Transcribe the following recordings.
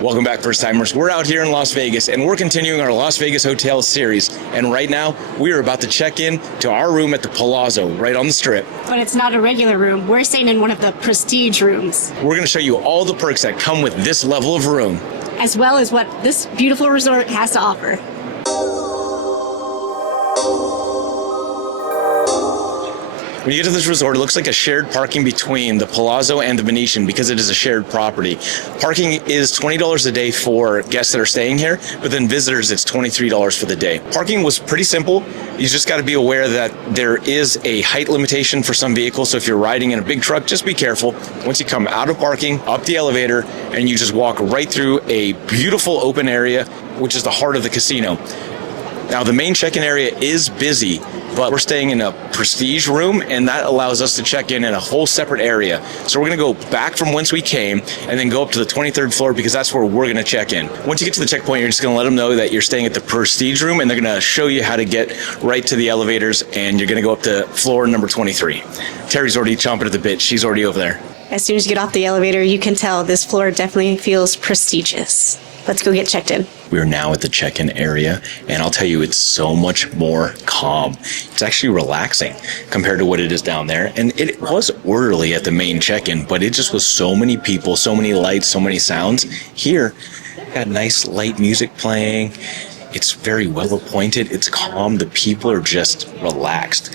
Welcome back, first timers. We're out here in Las Vegas and we're continuing our Las Vegas hotel series. And right now we are about to check in to our room at the Palazzo right on the Strip. But it's not a regular room. We're staying in one of the prestige rooms. We're going to show you all the perks that come with this level of room, as well as what this beautiful resort has to offer. When you get to this resort, it looks like a shared parking between the Palazzo and the Venetian because it is a shared property. Parking is $20 a day for guests that are staying here, but then visitors, it's $23 for the day. Parking was pretty simple. You just got to be aware that there is a height limitation for some vehicles, so if you're riding in a big truck, just be careful. Once you come out of parking, up the elevator, and you just walk right through a beautiful open area, which is the heart of the casino. Now, the main check-in area is busy, but we're staying in a prestige room, and that allows us to check in a whole separate area. So we're going to go back from whence we came and then go up to the 23rd floor because that's where we're going to check in. Once you get to the checkpoint, you're just going to let them know that you're staying at the prestige room, and they're going to show you how to get right to the elevators, and you're going to go up to floor number 23. Terry's already chomping at the bit. She's already over there. As soon as you get off the elevator, you can tell this floor definitely feels prestigious. Let's go get checked in. We are now at the check-in area, and I'll tell you, it's so much more calm. It's actually relaxing compared to what it is down there. And it was orderly at the main check-in, but it just was so many people, so many lights, so many sounds. Here, got nice light music playing. It's very well appointed. It's calm. The people are just relaxed.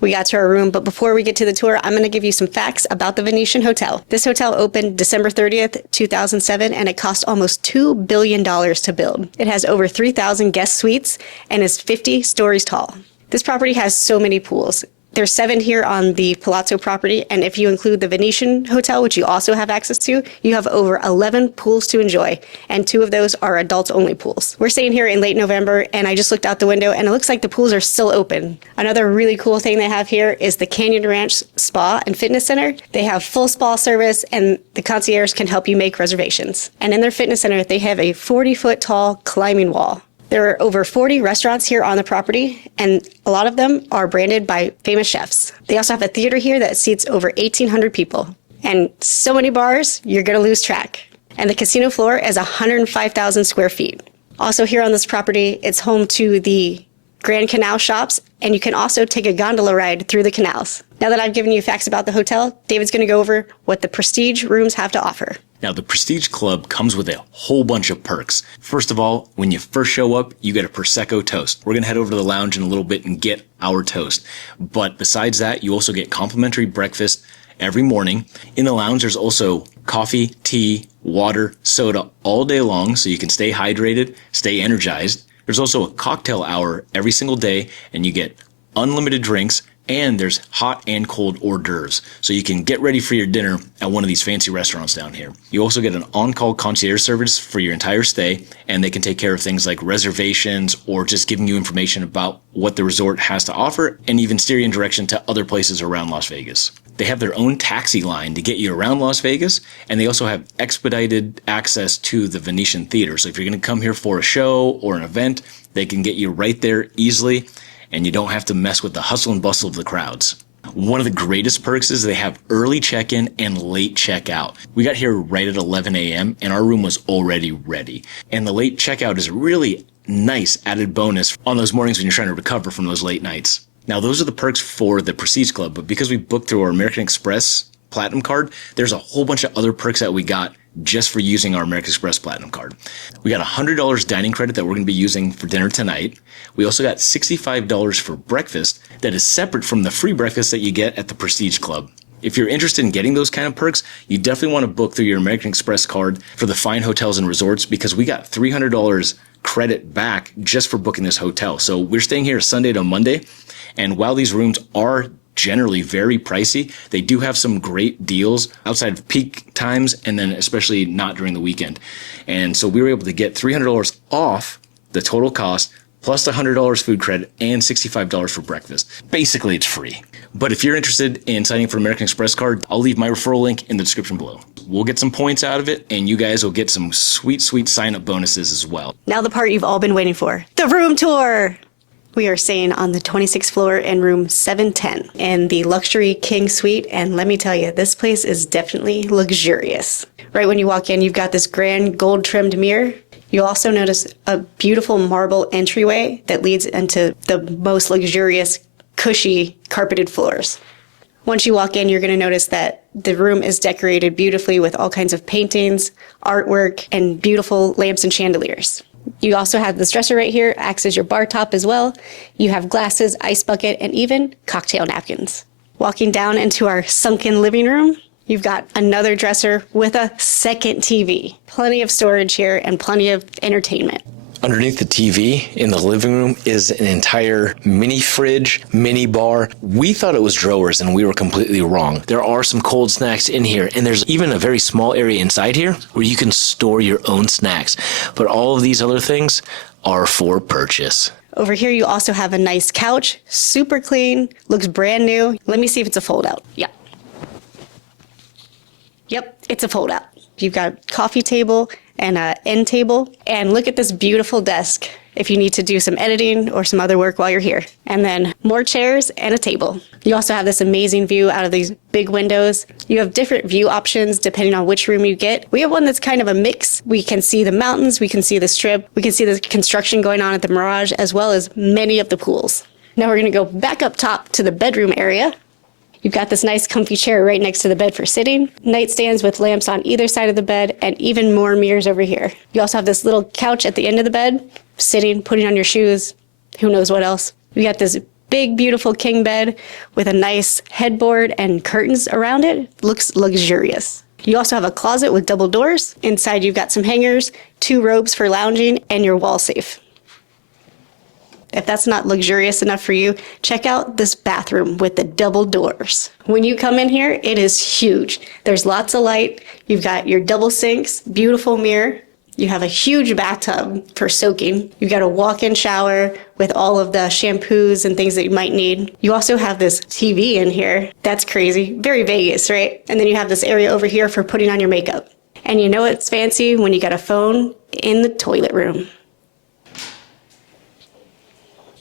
We got to our room, but before we get to the tour, I'm going to give you some facts about the Venetian Hotel. This hotel opened December 30th, 2007, and it cost almost $2 billion to build. It has over 3,000 guest suites and is 50 stories tall. This property has so many pools. There's 7 here on the Palazzo property, and if you include the Venetian Hotel, which you also have access to, you have over 11 pools to enjoy, and 2 of those are adults-only pools. We're staying here in late November, and I just looked out the window, and it looks like the pools are still open. Another really cool thing they have here is the Canyon Ranch Spa and Fitness Center. They have full spa service, and the concierge can help you make reservations. And in their fitness center, they have a 40-foot-tall climbing wall. There are over 40 restaurants here on the property, and a lot of them are branded by famous chefs. They also have a theater here that seats over 1,800 people. And so many bars, you're going to lose track. And the casino floor is 105,000 square feet. Also here on this property, it's home to the Grand Canal shops, and you can also take a gondola ride through the canals. Now that I've given you facts about the hotel, David's going to go over what the Prestige rooms have to offer. Now, the Prestige Club comes with a whole bunch of perks. First of all, when you first show up, you get a Prosecco toast. We're going to head over to the lounge in a little bit and get our toast. But besides that, you also get complimentary breakfast every morning. In the lounge, there's also coffee, tea, water, soda all day long, so you can stay hydrated, stay energized. There's also a cocktail hour every single day, and you get unlimited drinks. And there's hot and cold hors d'oeuvres, so you can get ready for your dinner at one of these fancy restaurants down here. You also get an on-call concierge service for your entire stay, and they can take care of things like reservations or just giving you information about what the resort has to offer and even steer you in direction to other places around Las Vegas. They have their own taxi line to get you around Las Vegas, and they also have expedited access to the Venetian Theater. So if you're going to come here for a show or an event, they can get you right there easily, and you don't have to mess with the hustle and bustle of the crowds. One of the greatest perks is they have early check-in and late check-out. We got here right at 11 a.m. and our room was already ready. And the late checkout is a really nice added bonus on those mornings when you're trying to recover from those late nights. Now, those are the perks for the Prestige Club, but because we booked through our American Express Platinum card, there's a whole bunch of other perks that we got just for using our American Express Platinum card. We got $100 dining credit that we're going to be using for dinner tonight. We also got $65 for breakfast that is separate from the free breakfast that you get at the Prestige Club. If you're interested in getting those kind of perks, you definitely want to book through your American Express card for the fine hotels and resorts because we got $300 credit back just for booking this hotel. So we're staying here Sunday to Monday, and while these rooms are generally very pricey, they do have some great deals outside of peak times and then especially not during the weekend. And so we were able to get $300 off the total cost plus the $100 food credit and $65 for breakfast. Basically, it's free. But if you're interested in signing for American Express card, I'll leave my referral link in the description below. We'll get some points out of it, and you guys will get some sweet, sweet sign-up bonuses as well. Now the part you've all been waiting for, the room tour. We are staying on the 26th floor in room 710 in the luxury king suite, and let me tell you, this place is definitely luxurious. Right when you walk in, you've got this grand gold trimmed mirror. You'll also notice a beautiful marble entryway that leads into the most luxurious, cushy, carpeted floors. Once you walk in, you're going to notice that the room is decorated beautifully with all kinds of paintings, artwork, and beautiful lamps and chandeliers. You also have this dresser right here, acts as your bar top as well. You have glasses, ice bucket, and even cocktail napkins. Walking down into our sunken living room, you've got another dresser with a second TV. Plenty of storage here and plenty of entertainment. Underneath the TV in the living room is an entire mini fridge, mini bar. We thought it was drawers and we were completely wrong. There are some cold snacks in here, and there's even a very small area inside here where you can store your own snacks. But all of these other things are for purchase. Over here, you also have a nice couch, super clean, looks brand new. Let me see if it's a fold out. Yep, it's a fold out. You've got a coffee table and an end table. And look at this beautiful desk if you need to do some editing or some other work while you're here. And then more chairs and a table. You also have this amazing view out of these big windows. You have different view options depending on which room you get. We have one that's kind of a mix. We can see the mountains, we can see the strip, we can see the construction going on at the Mirage, as well as many of the pools. Now we're gonna go back up top to the bedroom area. You've got this nice comfy chair right next to the bed for sitting, nightstands with lamps on either side of the bed, and even more mirrors over here. You also have this little couch at the end of the bed, sitting, putting on your shoes, who knows what else. We got this big, beautiful king bed with a nice headboard and curtains around it. Looks luxurious. You also have a closet with double doors. Inside you've got some hangers, 2 robes for lounging, and your wall safe. If that's not luxurious enough for you, check out this bathroom with the double doors. When you come in here, it is huge. There's lots of light. You've got your double sinks, beautiful mirror. You have a huge bathtub for soaking. You've got a walk-in shower with all of the shampoos and things that you might need. You also have this TV in here. That's crazy. Very Vegas, right? And then you have this area over here for putting on your makeup. And you know it's fancy when you got a phone in the toilet room.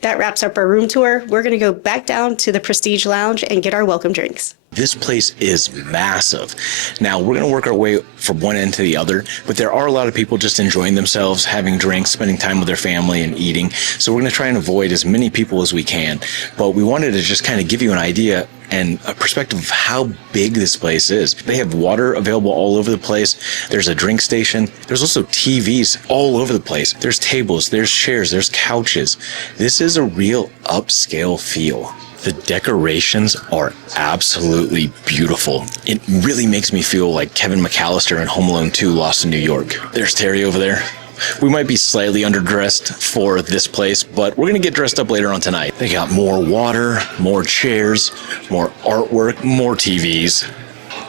That wraps up our room tour. We're going to go back down to the Prestige Lounge and get our welcome drinks. This place is massive. Now, we're going to work our way from one end to the other, but there are a lot of people just enjoying themselves, having drinks, spending time with their family and eating. So we're going to try and avoid as many people as we can. But we wanted to just kind of give you an idea and a perspective of how big this place is. They have water available all over the place. There's a drink station. There's also TVs all over the place. There's tables, there's chairs, there's couches. This is a real upscale feel. The decorations are absolutely beautiful. It really makes me feel like Kevin McAllister in Home Alone 2 Lost in New York. There's Terry over there. We might be slightly underdressed for this place, but we're going to get dressed up later on tonight. They got more water, more chairs, more artwork, more TVs.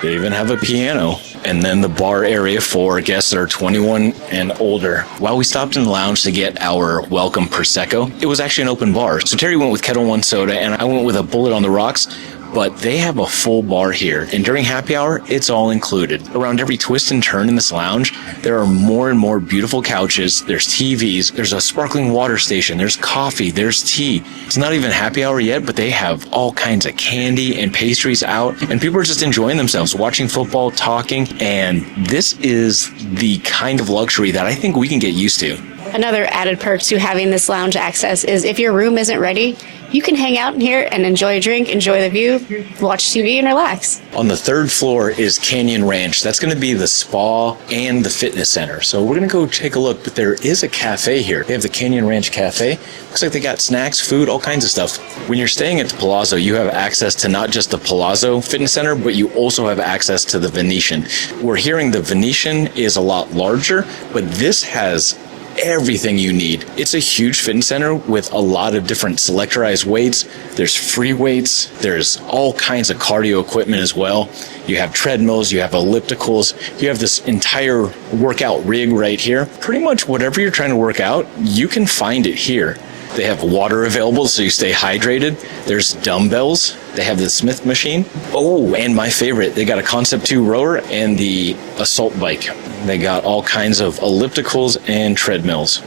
They even have a piano. And then the bar area for guests that are 21 and older. While we stopped in the lounge to get our welcome Prosecco, it was actually an open bar. So Terry went with Kettle One soda, and I went with a Bullet on the Rocks. But they have a full bar here, and during happy hour, it's all included. Around every twist and turn in this lounge, there are more and more beautiful couches, there's TVs, there's a sparkling water station, there's coffee, there's tea. It's not even happy hour yet, but they have all kinds of candy and pastries out, and people are just enjoying themselves, watching football, talking, and this is the kind of luxury that I think we can get used to. Another added perk to having this lounge access is if your room isn't ready, you can hang out in here and enjoy a drink, enjoy the view, watch TV, and relax. On the 3rd floor is Canyon Ranch. That's going to be the spa and the fitness center. So we're going to go take a look, but there is a cafe here. They have the Canyon Ranch Cafe. Looks like they got snacks, food, all kinds of stuff. When you're staying at the Palazzo, you have access to not just the Palazzo Fitness Center, but you also have access to the Venetian. We're hearing the Venetian is a lot larger, but this has everything you need. It's a huge fitness center with a lot of different selectorized weights. There's free weights. There's all kinds of cardio equipment as well. You have treadmills, you have ellipticals, you have this entire workout rig right here. Pretty much whatever you're trying to work out, you can find it here. They have water available so you stay hydrated. There's dumbbells. They have the Smith machine. Oh, and my favorite, they got a Concept 2 rower and the assault bike. They got all kinds of ellipticals and treadmills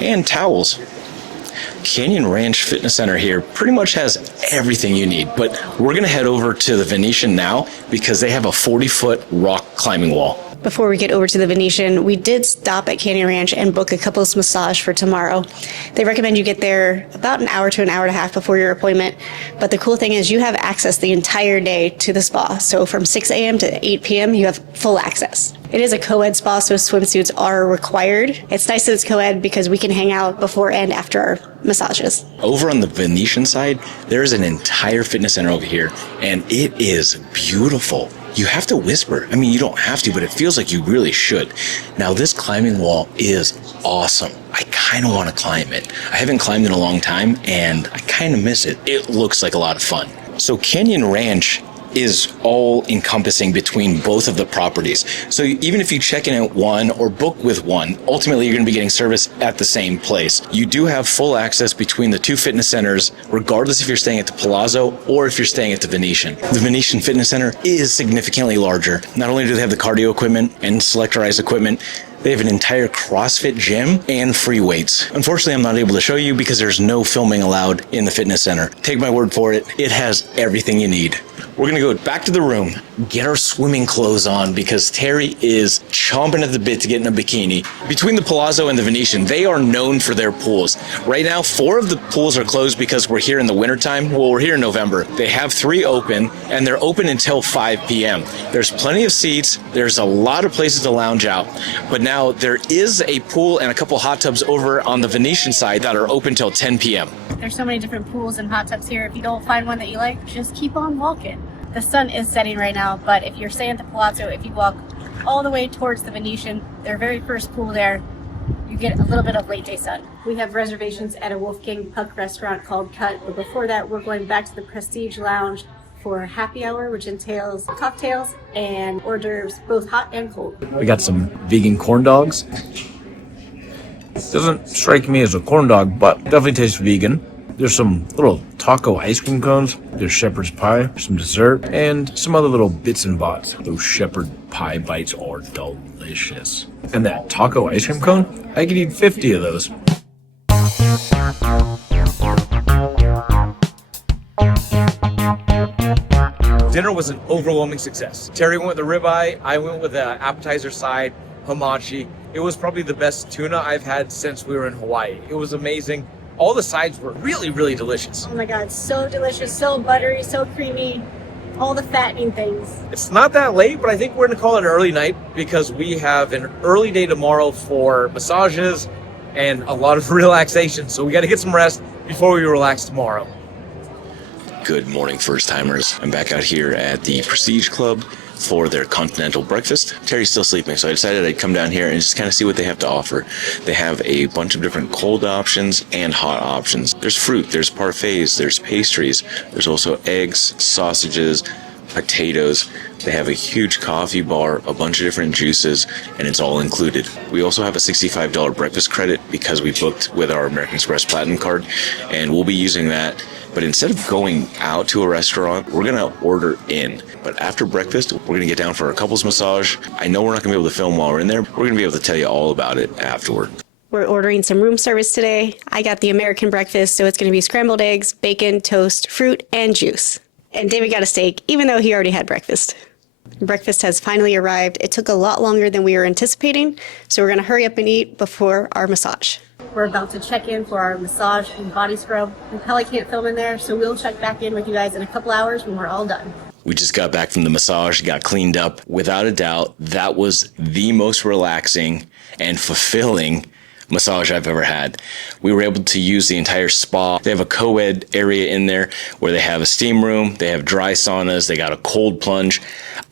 and towels. Canyon Ranch Fitness Center here pretty much has everything you need, but we're going to head over to the Venetian now because they have a 40-foot rock climbing wall. Before we get over to the Venetian, we did stop at Canyon Ranch and book a couples massage for tomorrow. They recommend you get there about an hour to an hour and a half before your appointment. But the cool thing is you have access the entire day to the spa. So from 6 a.m. to 8 p.m., you have full access. It is a co-ed spa, so swimsuits are required. It's nice that it's co-ed because we can hang out before and after our massages. Over on the Venetian side, there is an entire fitness center over here, and it is beautiful. You have to whisper. I mean, you don't have to, but it feels like you really should. Now, this climbing wall is awesome. I kind of want to climb it. I haven't climbed in a long time, and I kind of miss it. It looks like a lot of fun. So Canyon Ranch is all encompassing between both of the properties. So even if you check in at one or book with one, ultimately you're going to be getting service at the same place. You do have full access between the two fitness centers, regardless if you're staying at the Palazzo or if you're staying at the Venetian. The Venetian Fitness Center is significantly larger. Not only do they have the cardio equipment and selectorized equipment, they have an entire CrossFit gym and free weights. Unfortunately, I'm not able to show you because there's no filming allowed in the fitness center. Take my word for it, it has everything you need. We're gonna go back to the room, get our swimming clothes on because Terry is chomping at the bit to get in a bikini. Between the Palazzo and the Venetian, they are known for their pools. Right now, 4 of the pools are closed because we're here in the wintertime. Well, we're here in November. They have 3 open, and they're open until 5 p.m. There's plenty of seats. There's a lot of places to lounge out. But now there is a pool and a couple hot tubs over on the Venetian side that are open till 10 p.m. There's so many different pools and hot tubs here. If you don't find one that you like, just keep on walking. The sun is setting right now, but if you're staying at the Palazzo, if you walk all the way towards the Venetian, their very first pool there, you get a little bit of late day sun. We have reservations at a Wolfgang Puck restaurant called Cut, but before that, we're going back to the Prestige Lounge for happy hour, which entails cocktails and hors d'oeuvres, both hot and cold. We got some vegan corn dogs. Doesn't strike me as a corn dog, but definitely tastes vegan. There's some little taco ice cream cones. There's shepherd's pie, some dessert, and some other little bits and bots. Those shepherd pie bites are delicious. And that taco ice cream cone, I could eat 50 of those. Dinner was an overwhelming success. Terry went with the ribeye, I went with the appetizer side, hamachi. It was probably the best tuna I've had since we were in Hawaii. It was amazing. All the sides were really, really delicious. Oh my God, so delicious, so buttery, so creamy, all the fattening things. It's not that late, but I think we're gonna call it an early night because we have an early day tomorrow for massages and a lot of relaxation. So we gotta get some rest before we relax tomorrow. Good morning, first timers. I'm back out here at the Prestige Club for their continental breakfast. Terry's still sleeping, so I decided I'd come down here and just kind of see what they have to offer. They have a bunch of different cold options and hot options. There's fruit, there's parfaits, there's pastries, there's also eggs, sausages, potatoes. They have a huge coffee bar, a bunch of different juices, and it's all included. We also have a $65 breakfast credit because we booked with our American Express Platinum card, and we'll be using that. But instead of going out to a restaurant, we're gonna order in. But after breakfast, we're gonna get down for a couples massage. I know we're not gonna be able to film while we're in there. We're gonna be able to tell you all about it afterward. We're ordering some room service today. I got the American breakfast, so it's going to be scrambled eggs, bacon, toast, fruit, and juice. And David got a steak, even though he already had breakfast. Breakfast has finally arrived. It took a lot longer than we were anticipating, so we're going to hurry up and eat before our massage. We're about to check in for our massage and body scrub. We probably can't film in there, so we'll check back in with you guys in a couple hours when we're all done. We just got back from the massage, got cleaned up. Without a doubt, that was the most relaxing and fulfilling massage I've ever had. We were able to use the entire spa. They have a co-ed area in there where they have a steam room, they have dry saunas, they got a cold plunge.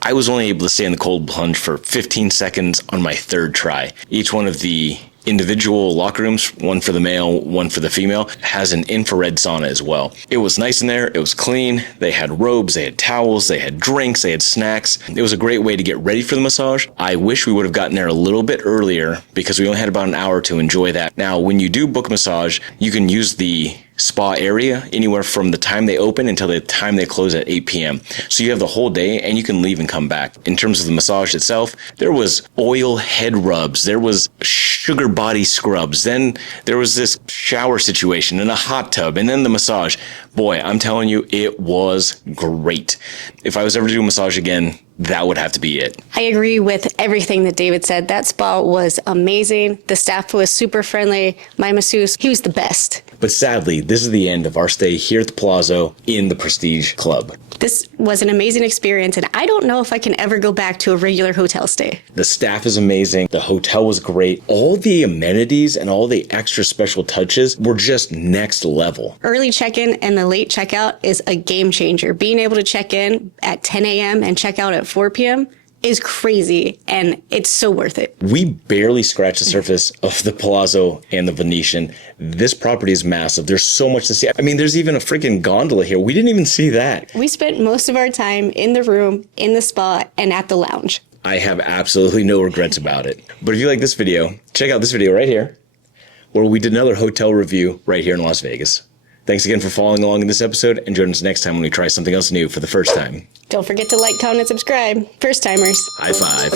I was only able to stay in the cold plunge for 15 seconds on my third try. Each one of the individual locker rooms, one for the male, one for the female, has an infrared sauna as well. It was nice in there, it was clean, they had robes, they had towels, they had drinks, they had snacks. It was a great way to get ready for the massage. I wish we would have gotten there a little bit earlier because we only had about an hour to enjoy that. Now, when you do book a massage, you can use the spa area anywhere from the time they open until the time they close at 8 p.m. So you have the whole day and you can leave and come back. In terms of the massage itself, there was oil head rubs, there was sugar body scrubs, then there was this shower situation and a hot tub, and then the massage. Boy, I'm telling you, it was great. If I was ever to do a massage again, that would have to be it. I agree with everything that David said. That spa was amazing. The staff was super friendly. My masseuse, he was the best. But sadly, this is the end of our stay here at the Palazzo in the Prestige Club. This was an amazing experience, and I don't know if I can ever go back to a regular hotel stay. The staff is amazing. The hotel was great. All the amenities and all the extra special touches were just next level. Early check-in and the late checkout is a game changer. Being able to check in at 10 a.m. and check out at 4 p.m. is crazy, and it's so worth it. We barely scratched the surface of the Palazzo and the Venetian. This property is massive. There's so much to see. I mean, there's even a freaking gondola here. We didn't even see that. We spent most of our time in the room, in the spa, and at the lounge. I have absolutely no regrets about it. But if you like this video, check out this video right here, where we did another hotel review right here in Las Vegas. Thanks again for following along in this episode, and join us next time when we try something else new for the first time. Don't forget to like, comment, and subscribe. First timers. High five.